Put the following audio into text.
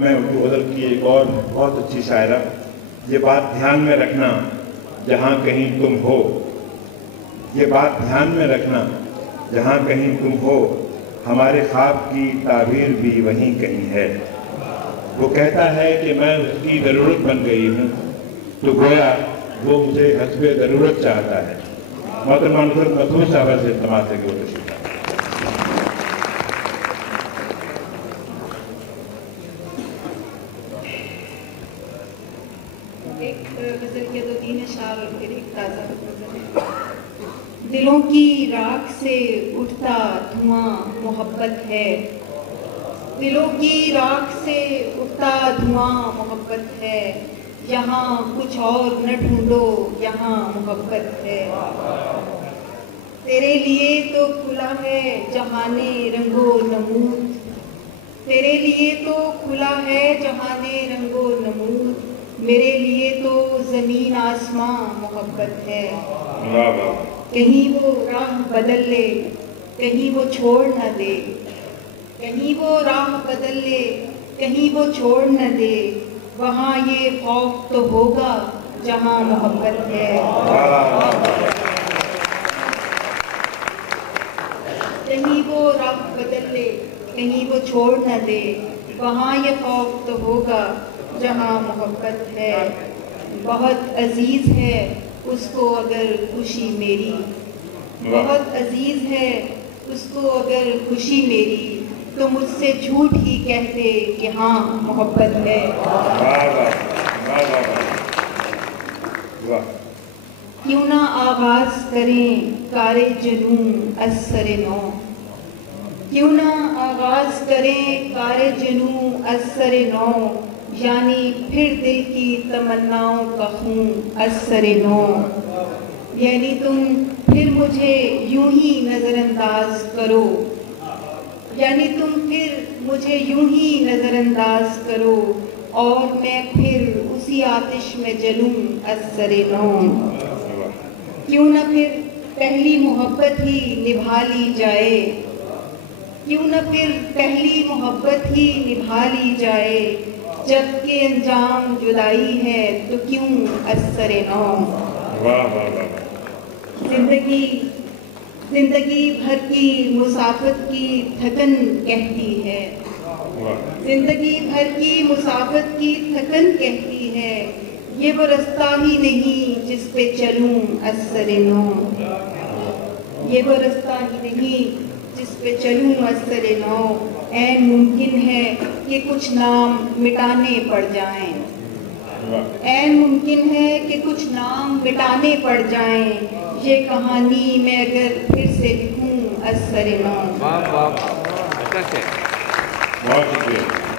मैं उर्दू गज़ल की एक और बहुत अच्छी शायरा, ये बात ध्यान में रखना जहाँ कहीं तुम हो, ये बात ध्यान में रखना जहाँ कहीं तुम हो, हमारे ख्वाब की ताबीर भी वहीं कहीं है। वो कहता है कि मैं उसकी ज़रूरत बन गई हूँ, तो गोया वो मुझे हस्बे ज़रूरत चाहता है। मोहतरमा नुसरत मसूद साहब से इल्तिमास है कि वो तशरीफ लाएं। एक गजल के 2-3 अशार और फिर एक ताज़ा गजल है। दिलों की राख से उठता धुआं मोहब्बत है, दिलों की राख से उठता धुआं मोहब्बत है, यहाँ कुछ और न ढूंढो यहाँ मोहब्बत है। तेरे लिए तो खुला है जहाने रंगो नमूद, तेरे लिए तो खुला है जहाने रंगो नमूद, मेरे लिए तो जमीन आसमां मोहब्बत है। कहीं वो राह बदल ले, कहीं वो छोड़ न दे, कहीं वो राह बदल ले, कहीं वो छोड़ न दे, वहाँ ये खौफ तो होगा जहाँ मोहब्बत है। कहीं वो राह बदल ले, कहीं वो छोड़ न दे, वहाँ ये खौफ तो होगा जहाँ मोहब्बत है। बहुत अजीज है उसको अगर खुशी मेरी, बहुत अजीज है उसको अगर खुशी मेरी, तो मुझसे झूठ ही कहते कि हाँ मोहब्बत है। क्यों ना आगाज करें कारे जुनून असरे नौ, क्यों ना आगाज करें कारे जुनून असरे नौ, यानी फिर दिल की तमन्नाओं का खून असरे नौ, यानी तुम फिर मुझे यूं ही नजरअंदाज करो, यानी तुम फिर मुझे यूं ही नजरअंदाज करो, और मैं फिर उसी आतिश में जलूं असरे नौ। क्यों न फिर पहली मोहब्बत ही निभा ली जाए, क्यों न फिर पहली मोहब्बत ही निभा ली जाए, जबकि अंजाम जुदाई है तो क्यों असरे नौ। जिंदगी जिंदगी भर की मुसाफत की थकन कहती है, जिंदगी भर की मुसाफत की थकन कहती है, ये वो रास्ता ही नहीं जिस पे चलूं असरे नौ, ये वो रास्ता ही नहीं जिस पे चलूं असरे नौ। ऐन मुमकिन है कि कुछ नाम मिटाने पड़ जाएं, ऐन मुमकिन है कि कुछ नाम मिटाने पड़ जाएं, ये कहानी मैं अगर फिर से लिखूं असरे नौ। बहुत शुक्रिया।